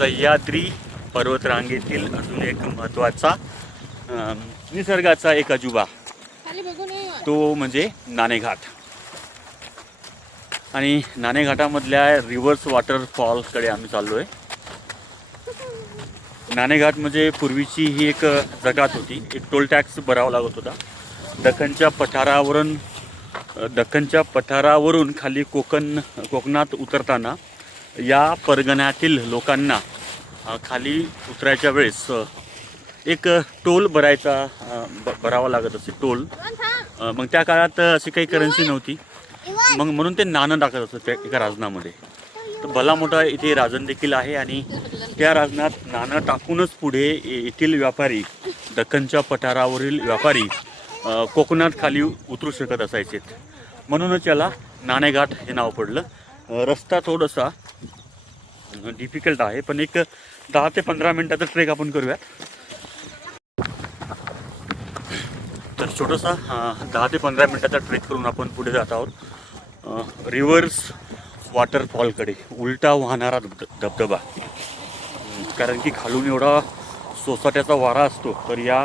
सह्याद्री पर्वतरांगेतील अजून एक महत्त्वाचा निसर्गाचा एक अजुबा, तो म्हणजे नाणेघाट. आणि नाणेघाटामधल्या रिव्हर्स वॉटरफॉलकडे आम्ही चाललो आहे. नाणेघाट म्हणजे पूर्वीची ही एक जगात होती. एक टोल टॅक्स भरावा लागत होता. दख्खनच्या पठारावरून खाली कोकणात उतरताना या परगण्यातील लोकांना खाली उतरायच्या वेळेस एक टोल भरावा लागत असे, टोल. मग त्या काळात अशी काही करन्सी नव्हती, मग म्हणून ते नाणं टाकत असत त्या एका राजनामध्ये. तर भला मोठा इथे राजन देखील आहे आणि त्या राजनात नाणं टाकूनच पुढे येथील व्यापारी, दख्खनच्या पठारावरील व्यापारी कोकणात खाली उतरू शकत असायचे. म्हणूनच याला नाणेघाट हे नाव पडलं. रस्ता थोडासा डिफिकल्ट आहे, पण एक 10 ते 15 मिनिटाचा ट्रेक आपण करूयात. तर छोटासा 10 ते 15 मिनिटाचा ट्रेक करून आपण पुढे जात आहोत रिव्हर्स वॉटरफॉलकडे, उलटा वाहणारा धबधबा. कारण की खालून एवढा सोसाट्याचा वारा असतो, तर या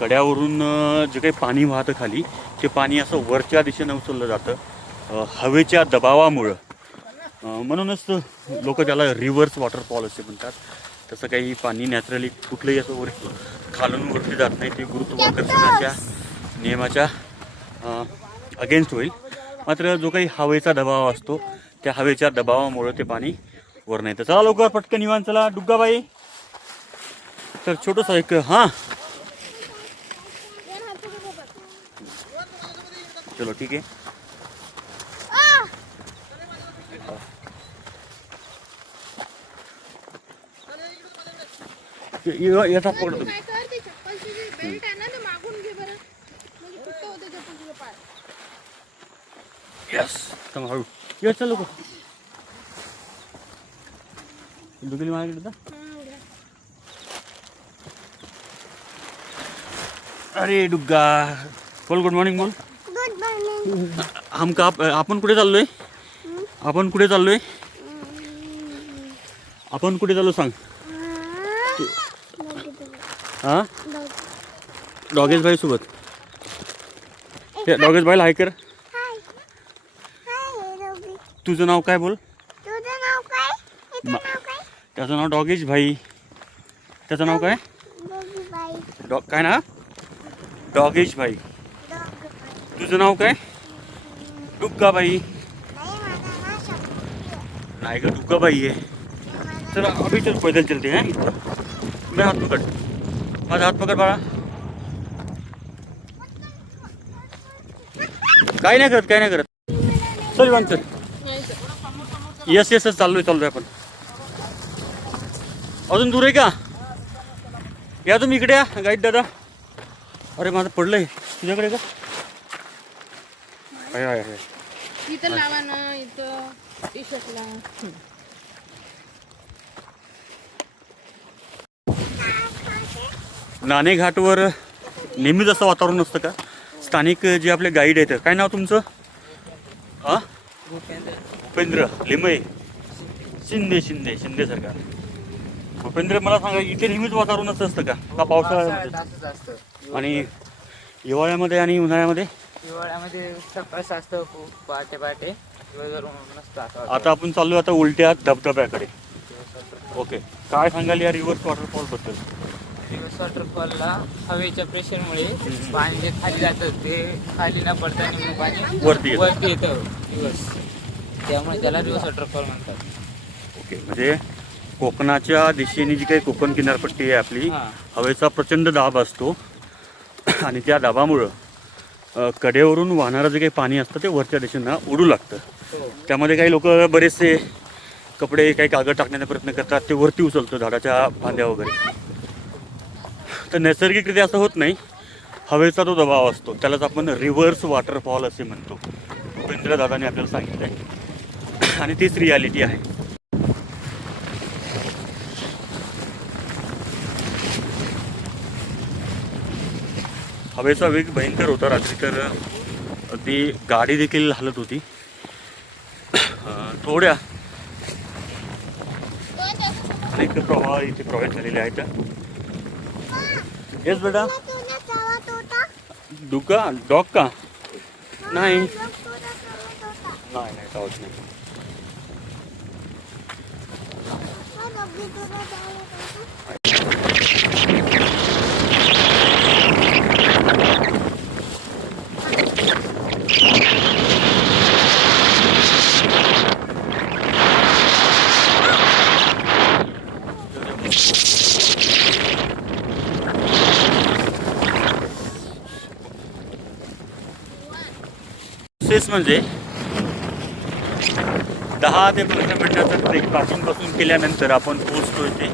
कड्यावरून जे काही पाणी वाहतं खाली, ते पाणी असं वरच्या दिशेनं उचललं जातं हवेच्या दबावामुळं. म्हणूनच लोक त्याला रिव्हर्स वॉटरफॉल असे म्हणतात. तसं काही पाणी नॅचरली कुठलंही असं खालून वरती जात नाही. ते गुरुत्वाकर्षणाच्या नियमाच्या अगेन्स्ट होईल. मात्र जो काही हवेचा दबाव असतो, त्या हवेच्या दबावामुळं ते पाणी वर नाही. तर चला लवकर पटकन निवांत चला डुग्गाबाई. तर छोटंसं एक चलो ठीक आहे. याचा पकडतो. यस हळू ये चल लोक दुगली माझ्याकडे. अरे डुग्गा बोल, गुड मॉर्निंग बोल. आपण कुठे चाललोय? आपण कुठे चाललो सांग. हां डॉगेश भाई सोबत. डॉगेश भाईला हाय कर. तुझं नाव काय बोल? त्याचं नाव डॉगेश भाई. त्याचं नाव काय? काय ना? डॉगेश भाई. तुझं नाव काय? डुग्गाबाई. नाही का डुग्गाबाई आहे. चला अभी चल पैदल चलते हैं. मैं हात पकड, माझा हात पकड बाळा. काय नाही करत. चल वांग चल. यस चाललोय आपण. अजून दूर आहे का? या तुम्ही इकडे या गाईड दादा. अरे माझं पडलंय तुझ्याकडे का? आहे इथं लावा ना, इथं टी-शर्टला. नाणेघाटवर नेहमीच असं वातावरण असतं का? स्थानिक जे आपले गाईड आहेत, काय नाव तुमचं? हां भूपेंद्र लिमये. शिंदे सरकार. भूपेंद्र मला सांगा, इथे नेहमीच वातावरण असतं का पावसाळ्यामध्ये? आणि हिवाळ्यामध्ये आणि उन्हाळ्यामध्ये? हिवाळ्यामध्ये सकाळचं असतं खूप पहाटे नसतं. आता आपण चाललो आता उलट्या धबधब्याकडे. ओके, काय सांगाल या रिव्हर्स वॉटरफॉल बद्दल? रिव्हर्स वॉटरफॉलला हवेच्या प्रेशरमुळे पाणी जे खाली जातं ते खाली न पडता पाणी वरती येतं रिव्हर्स, त्यामुळे त्याला रिव्हर्स वॉटरफॉल म्हणतात. ओके, म्हणजे कोकणाच्या दिशेने जी काही कोकण किनारपट्टी आहे आपली, हवेचा प्रचंड दाब असतो आणि त्या दाबामुळं कडेवरून वाहणारं जे काही पाणी असतं ते वरच्या दिशेनं उडू लागतं. त्यामध्ये काही लोक बरेचसे कपडे, काही कागद टाकण्याचा प्रयत्न करतात, ते वरती उचलतं झाडाच्या फांद्या वगैरे. तर नैसर्गिकरित्या असं होत नाही, हवेचा तो दबाव असतो, त्यालाच आपण रिव्हर्स वॉटरफॉल असे म्हणतो. भूपेंद्र दादाने आपल्याला सांगितलं आहे आणि तीच रियालिटी आहे. हवेचा वेग भयंकर होता रात्री, तर ती गाडी देखील हलत होती. थोड्या अनेक प्रवाह इथे प्रवेश झालेले आहेत. येस बेटा. दुका डॉग का नाही नाही चावत नाही. प्रोसेस म्हणजे 10 ते 15 मिनिटाचा ट्रेक पासून केल्यानंतर आपण पोहोचतो इथे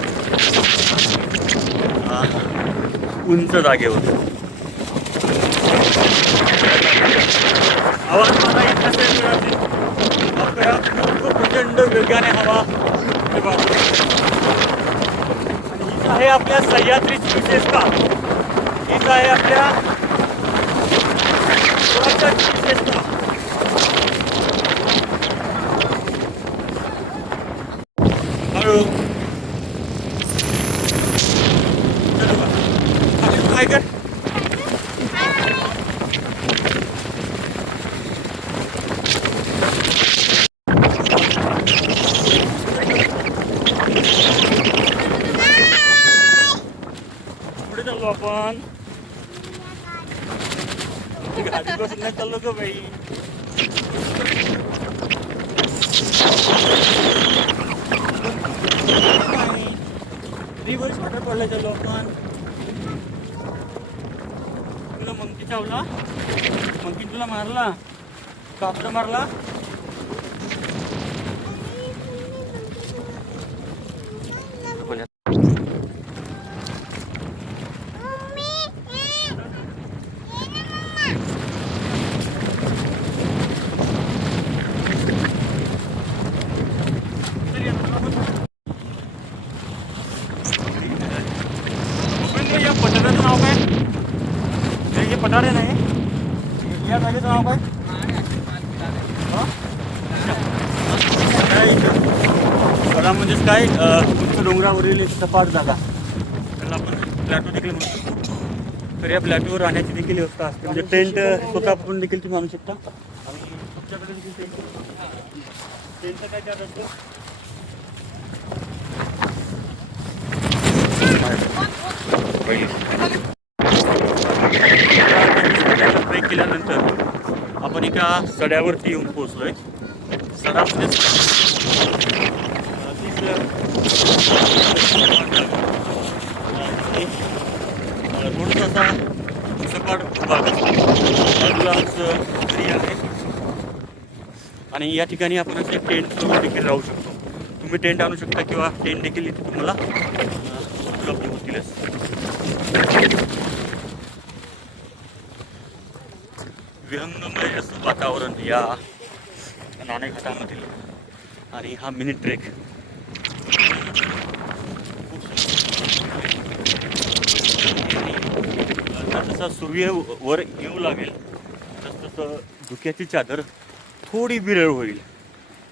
उंच जागेवर. आवाज मला येत नसेल खूप प्रचंड वेगाने हवा आणि हीच आहे आपल्या सह्याद्रीची विशेषता. हीच आहे आपल्या विशेषता. हळू काय कर. पुढे चाललो आपण. गाडीपासून नाही चाललो ग बाई. रिव्हर्स वॉटर पडला चाललो आपण. तुला मंकी चावला. मंकी तुला मारला. कापसा मारला. या पठाराचं नाव काय. हे पठार आहे नाही या जागेचं नाव काय. कडा म्हणजेच काय उंच डोंगरावरील एक सपाट जागा त्याला आपण प्लॅटो देखील म्हणतो. तर या प्लॅटोवर राहण्याची देखील व्यवस्था असते. म्हणजे टेंट स्वतः आपण देखील तुम्ही आणू शकता. आणि तुमच्याकडे देखील टेंटचं काय चार्ज असतो. ब्रेक केल्यानंतर आपण एका सड्यावरती येऊन पोहोचलोय. सडा म्हणजे थोडासा सपाट भाग आहे आणि या ठिकाणी आपण असे टेंट करून देखील राहू शकतो. तुम्ही टेंट आणू शकता किंवा टेंट देखील इथे तुम्हाला उपलब्ध होतीलच. विहंगमय असं वातावरण या नाणेघाटामधील. आणि हा मिनी ट्रेक जसा सूर्य वर येऊ लागेल तसं धुक्याची चादर थोडी विरळ होईल.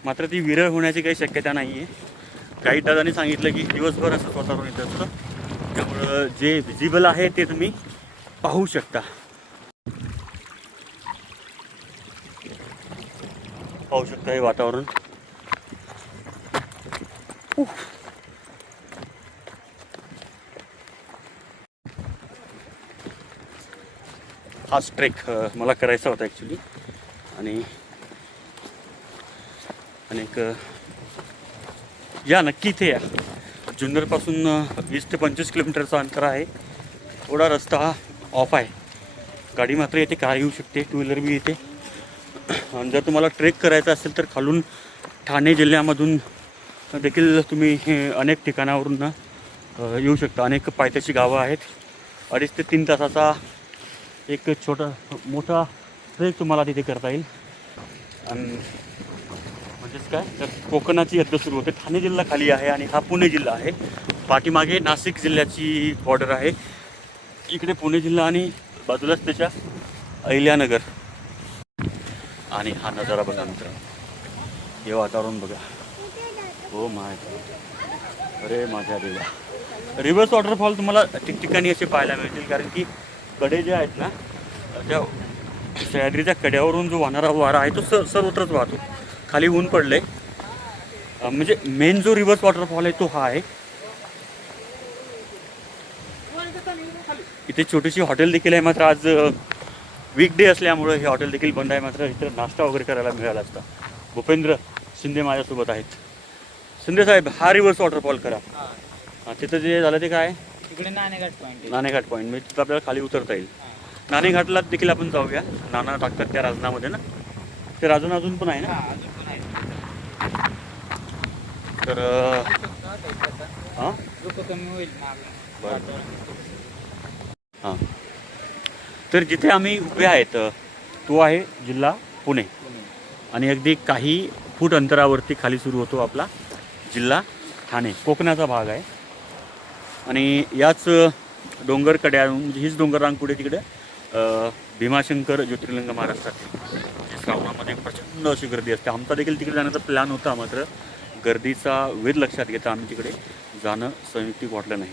मात्र ती विरळ होण्याची काही शक्यता नाही आहे. गाईड दादांनी सांगितलं की दिवसभर असं वातावरण येत असतं. त्यामुळं जे विजिबल आहे ते तुम्ही पाहू शकता. पाहू शकता हे वातावरण. हाच ट्रेक मला करायचा होता ॲक्च्युली. आणि अनेक या नक्की इथे या. जुन्नरपासून 20 ते 25 किलोमीटरचं अंतर आहे. थोडा रस्ता ऑफ आहे. गाडी मात्र येते कार येऊ शकते. टू व्हीलर बी येते. आणि जर तुम्हाला ट्रेक करायचा असेल तर खालून ठाणे जिल्ह्यामधून देखील तुम्ही अनेक ठिकाणावरून येऊ शकता. अनेक पायथ्याची गावं आहेत. 2.5 ते 3 तासाचा एक मोठा ट्रेक तुम्हाला तिथे करता येईल. आणि म्हणजेच काय तर कोकणाची हद्द सुरू होते. ठाणे जिल्हा खाली आहे आणि हा पुणे जिल्हा आहे. पाठीमागे नाशिक जिल्ह्याची बॉर्डर आहे. इकडे पुणे जिल्हा आणि बाजूलाच त्याच्या अहिल्यानगर. आणि हा नजारा बघा मित्रांनो. हे वातावरण बघा. हो माय गॉड. अरे माझ्या देवा, रिव्हर्स वॉटरफॉल तुम्हाला ठिकठिकाणी असे पाहायला मिळतील, कारण की कडे जे आहेत ना, त्या सह्याद्रीच्या कड्यावरून जो वाहणारा वारा आहे तो सर्वत्रच वाहतो. खाली ऊन पडले, म्हणजे मेन जो रिव्हर्स वॉटरफॉल आहे तो हा आहे. इथे छोटीशी हॉटेल देखील आहे, मात्र आज वीकडे असल्यामुळं हे हॉटेल देखील बंद आहे. मात्र इथं नाश्ता वगैरे करायला मिळाला असता. भूपेंद्र शिंदे माझ्यासोबत आहेत. शिंदे साहेब, हा रिव्हर्स वॉटरफॉल करा. तिथं जे झालं ते काय, तिकडे नाणेघाट पॉईंट नाणेघाट पॉईंट, म्हणजे तिथं आपल्याला खाली उतरता येईल. नाणेघाटला देखील आपण जाऊया. नाणं टाकतात त्या राजनामध्ये ना, ते राजन अजून पण आहे ना. अजून पण आहे. तर हां लोक कमी होईल ना बरं. हां, तर जिथे आम्ही उभे आहेत तो आहे जिल्हा पुणे, आणि अगदी काही फूट अंतरावरती खाली सुरू होतो आपला जिल्हा ठाणे, कोकणाचा भाग आहे. आणि याच डोंगर कड्या, म्हणजे हीच डोंगर रांग पुढे तिकडे भीमाशंकर ज्योतिर्लिंग महाराष्ट्रातील, श्रावणामध्ये प्रचंड अशी गर्दी असते. आमचा देखील तिकडे जाण्याचा प्लॅन होता, मात्र गर्दीचा वेध लक्षात घेता आम्ही तिकडे जाणं संयुक्तिक वाटलं नाही.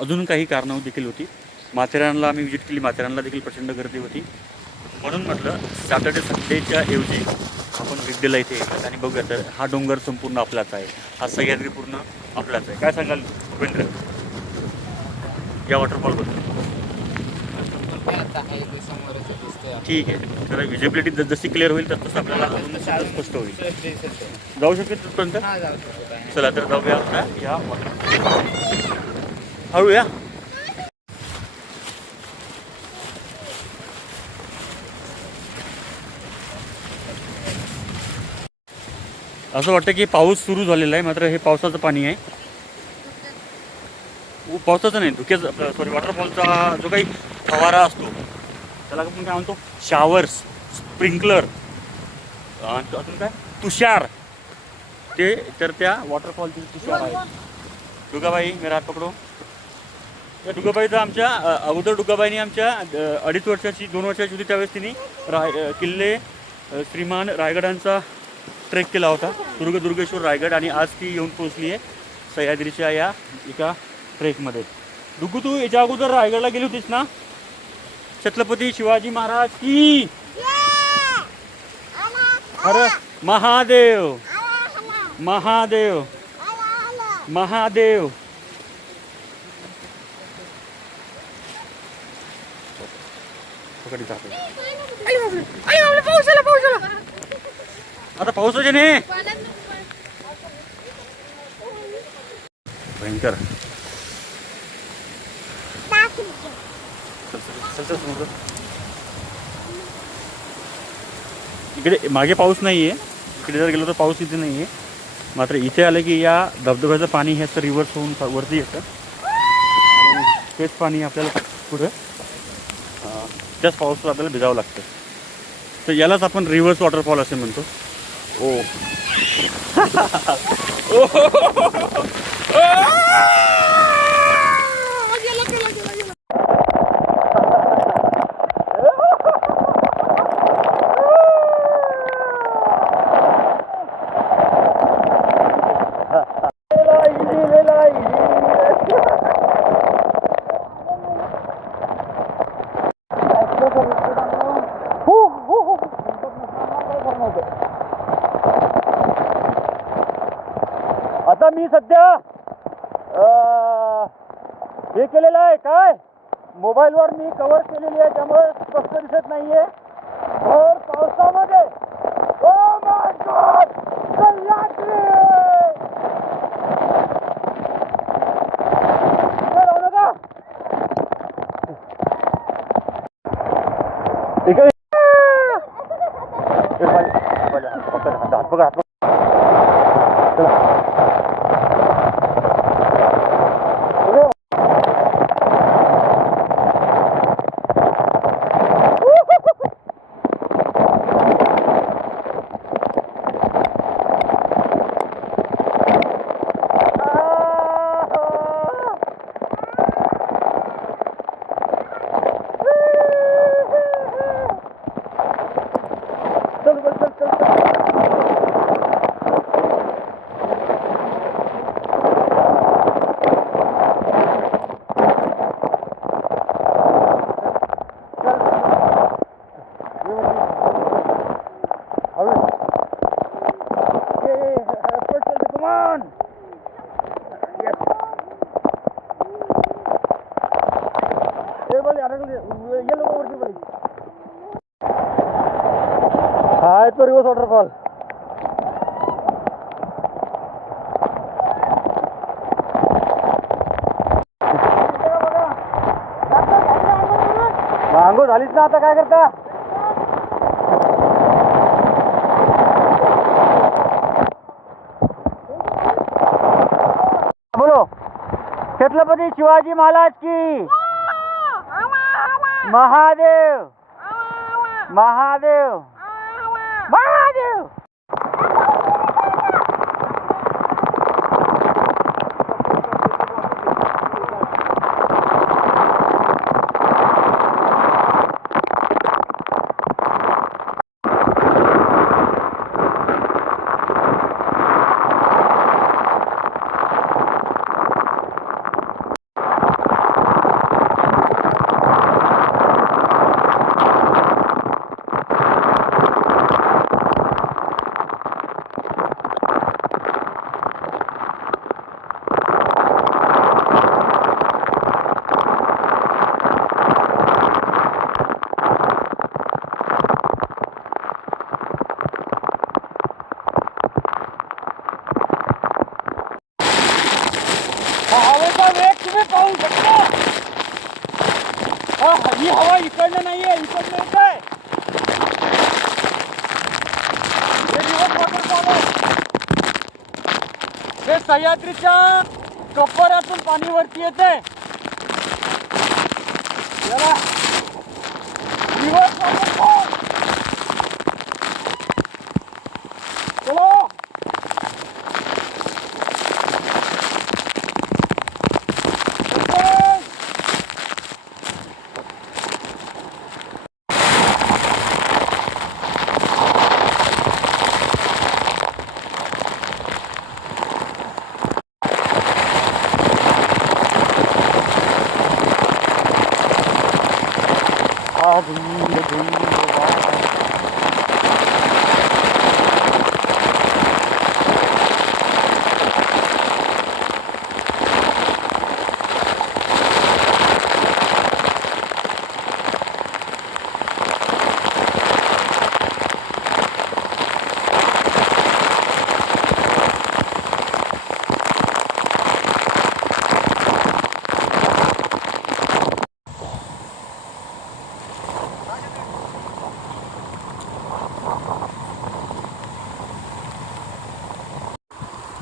अजून काही कारणं देखील होती. माथेरानला आम्ही विजिट केली, माथेरानला देखील प्रचंड गर्दी होती. म्हणून म्हटलं सॅटर्डे संडेच्या ऐवजी आपण वीकडेला इथे येतात आणि बघूया. तर हा डोंगर संपूर्ण आपलाच आहे, हा सह्याद्री पूर्ण आपलाच आहे. काय सांगाल भूपेंद्र या वॉटरफॉलबद्दल? ठीक आहे, तर विजिबिलिटी जशी क्लिअर होईल तसं आपल्याला अजून स्पष्ट होईल. जाऊ शकते तिथपर्यंत? चला तर जाऊया आता या वॉटरफॉल. हळू या. असं वाटतं की पाऊस सुरू झालेला आहे, मात्र हे पावसाचं पाणी आहे. पावसाचं नाही, धुक्याचं, सॉरी, वॉटरफॉलचा जो काही फवारा असतो त्याला आपण काय म्हणतो, शावर्स, स्प्रिंकलर, अजून काय तुषार, ते तर त्या वॉटरफॉलचे तुषार आहे. डुगाबाई, मेरा हात पकडो. त्या डुगाबाईचं आमच्या अगोदर डुगाबाईने आमच्या 2.5 वर्षाची 2 वर्षाची होती त्यावेळेस तिने किल्ले श्रीमान रायगडांचा ट्रेक केला होता, दुर्गेश्वर रायगड, आणि आज ती येऊन पोहोचली आहे सह्याद्रीच्या या एका ट्रेकमध्ये. डुगू, तू याच्या अगोदर रायगडला गेली होतीस ना? छत्रपती शिवाजी महाराज की अरे महादेव महादेव महादेव. आता पावसाचे नाही भयंकर. इकडे मागे पाऊस नाही आहे, इकडे जर गेलो तर पाऊस इथे नाही आहे. मात्र इथे आलं की या धबधब्याचं पाणी हे असं रिव्हर्स होऊन वरती येतं, आणि तेच पाणी आपल्याला पुढं त्याच पावसात आपल्याला भिजावं लागतं. तर यालाच आपण रिव्हर्स वॉटरफॉल असे म्हणतो. ओ आता मी सध्या हे केलेलं आहे, काय मोबाईलवर मी कव्हर केलेली आहे, त्यामुळे स्पष्ट दिसत नाहीये. भर पावसामध्ये ओ माय गॉड, सह्याद्री हात बघा. चल. हा आहे तो रिव्हर्स वॉटरफॉल. आंघोळ झालीच ना, आता काय करता? बोलो. छत्रपती शिवाजी महाराज की महादेव महादेव महादेव. हवेचा वेग तुम्ही पाहू शकता. ही हवा इकडनं नाहीये, इकडनं येत आहे. हे रिव्हर्स वॉटरफॉल आहे. हे सह्याद्रीच्या टोपऱ्यातून पाणी वरती येते. याला रिव्हर्स वॉटरफॉल. चलो.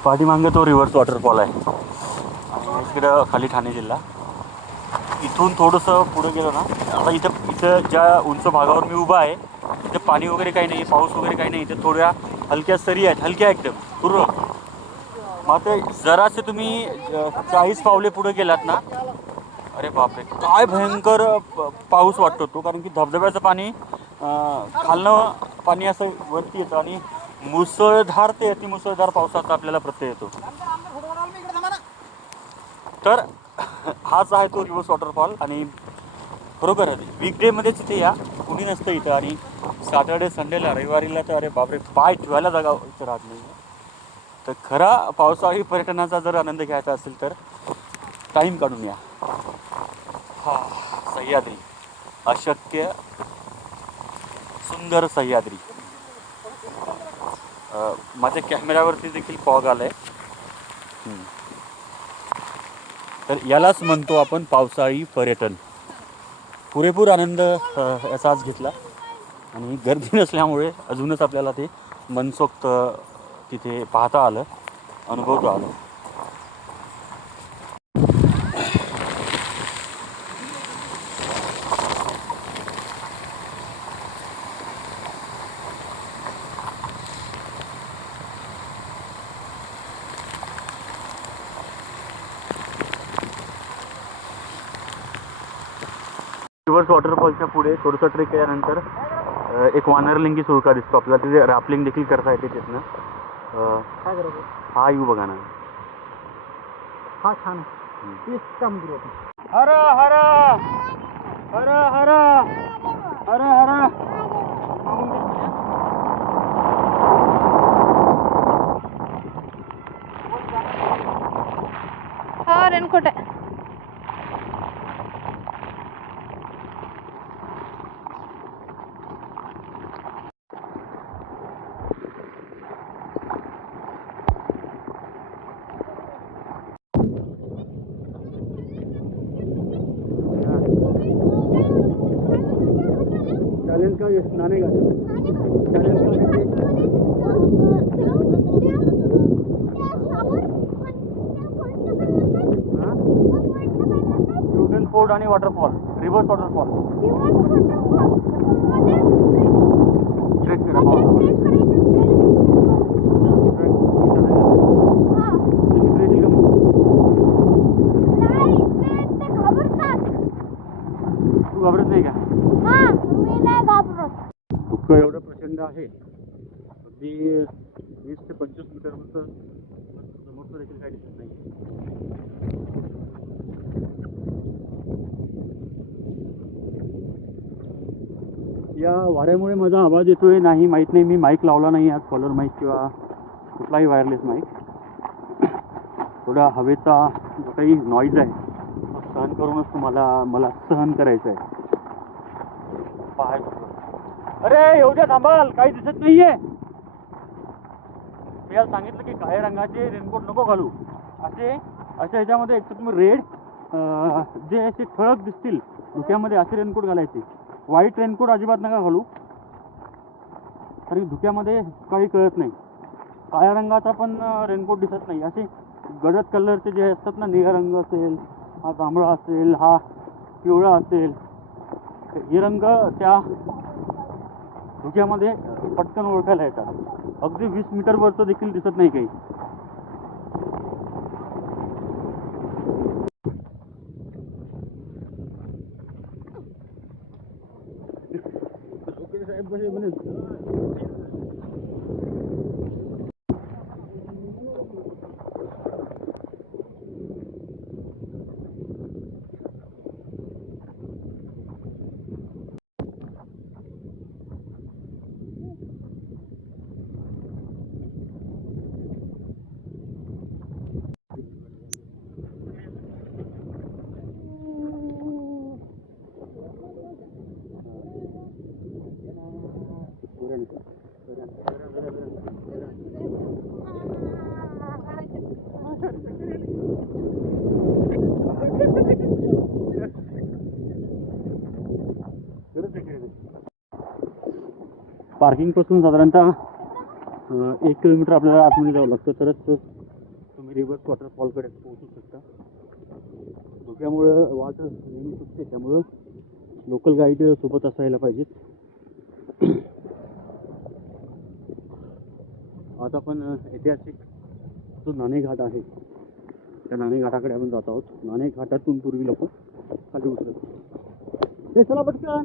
पाठीमागे तो रिव्हर्स वॉटरफॉल आहे आणि इकडं खाली ठाणे जिल्हा. इथून थोडंसं पुढं गेलो ना, आता इथं ज्या उंच भागावर मी उभा आहे इथं पाणी वगैरे काही नाही, पाऊस वगैरे काही नाही. इथे थोड्या हलक्या सरी आहेत, हलक्या एकदम पूर्ण. मग ते जरासे तुम्ही 40 पावले पुढे गेलात ना, अरे बापरे काय भयंकर पाऊस वाटतो तो. कारण की धबधब्याचं पाणी खालनं पाणी असं वरती येतं आणि मुसळधार ते अतिमुसळधार पावसाचा आपल्याला प्रत्यय येतो. तर हाच आहे तो रिव्हर्स वॉटरफॉल. आणि खरोखर वीकडेमध्येच इथे या, कुणी नसतं इथं. आणि सॅटर्डे संडेला रविवारीला तर अरे बापरे पाय ठेवायला जागा इथं राहत नाही. तर खरा पावसाळी पर्यटनाचा जर आनंद घ्यायचा असेल तर टाईम काढून या. हा सह्याद्री, अशक्य सुंदर सह्याद्री. माझ्या कॅमेऱ्यावरती देखील फॉग आलाय. तर यालाच म्हणतो आपण पावसाळी पर्यटन. पुरेपूर आनंद याचा आज घेतला आणि गर्दी नसल्यामुळे अजूनच आपल्याला ते मनसोक्त तिथे पाहता आलं, अनुभवता आलं. रिव्हर्स वॉटरफॉलच्या पुढे थोडंसं ट्रेक केल्यानंतर एक वानरलिंगी सुळका दिसतो आपल्याला. तिथे रॅपलिंग देखील करता येते तिथनं. काय करायचं? हा येऊ बघा ना. हा छान तेच काम करू आपण. हर हर हर हर हर हर. हो रेनकोट आहे. का नाणे घाट चॅलेंज का ड्युगन फोर्ट आणि वॉटरफॉल रिव्हर्स वॉटरफॉल ट्रेक करा तू घाबरत नाही का? धुकं एवढं प्रचंड आहे अगदी 20 ते 25 मीटरवरचं समोरचं देखील काही दिसत नाही. या वाऱ्यामुळे माझा आवाज येतोय नाही माहीत नाही. मी माईक लावला नाही आज, कॉलर माईक किंवा कुठलाही वायरलेस माईक. थोडा हवेचा जो काही नॉईज आहे तो सहन करूनच मला सहन करायचं आहे. पाहाय अरे येऊ द्या, थांबाल, काही दिसत नाहीये. मी याला सांगितलं की काळ्या रंगाचे रेनकोट नको घालू. अशा ह्याच्यामध्ये एक तर तुम्ही रेड जे असे ठळक दिसतील धुक्यामध्ये असे रेनकोट घालायचे. व्हाईट रेनकोट अजिबात नका घालू, कारण धुक्यामध्ये काही कळत नाही. काळ्या रंगाचा पण रेनकोट दिसत नाही. असे गडद कलरचे जे असतात ना, निळा रंग असेल, हा जांभळा असेल, हा पिवळा असेल, हे रंग त्या धुक्यामध्ये पटकन ओळखायला येतात. अगदी 20 मीटरवरचं देखील दिसत नाही काही. पार्किंगपासून साधारणतः 1 किलोमीटर आपल्याला आतमध्ये जावं लागतं, तरच तुम्ही रिव्हर्स वॉटरफॉलकडे पोहोचू शकता. धुक्यामुळं वाट नेहमी सुटते, त्यामुळं लोकल गाईड सोबत असायला पाहिजेत. आता आपण ऐतिहासिक जो नाणे घाट आहे त्या नाणे घाटाकडे आपण जात आहोत. नाणे घाटातून पूर्वी लोक खाली उतरत. चला पटकन.